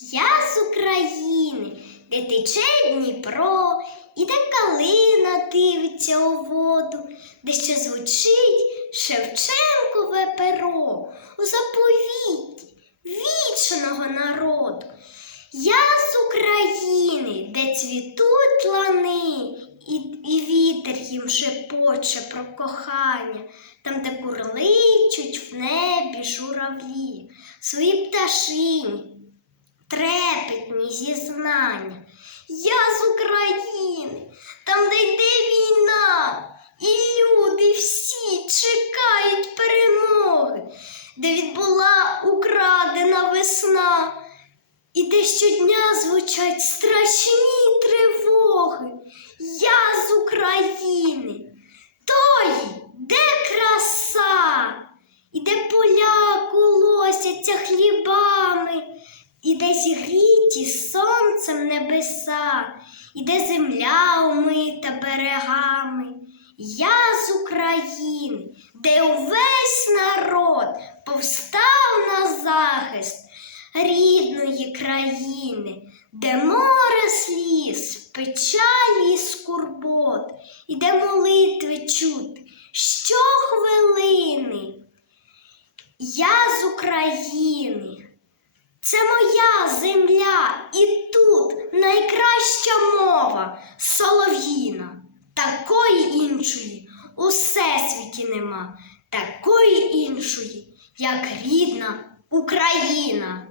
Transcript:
Я з України, де тече Дніпро, і де калина дивиться у воду, де ще звучить Шевченкове перо у заповіті вічного народу. Я з України, де цвітуть лани, і, і вітер їм шепоче про кохання, там, де курличуть в небі журавлі, свої пташині, трепетні зізнання. Я з України, там, де йде війна, і люди всі чекають перемоги, де відбула украдена весна, і де щодня звучать страшні тривоги. Я з України, тої, де краса, і де поля колосяться хлібами, і де зігріті сонцем небеса, і де земля умита берегами. Я з України, де увесь народ повстав на захист рідної країни, де море сліз, печалі і скорбот, і де молитви чути щохвилини. Я з України. Це моя земля, і тут найкраща мова солов'їна. Такої іншої у всесвіті нема, такої іншої, як рідна Україна.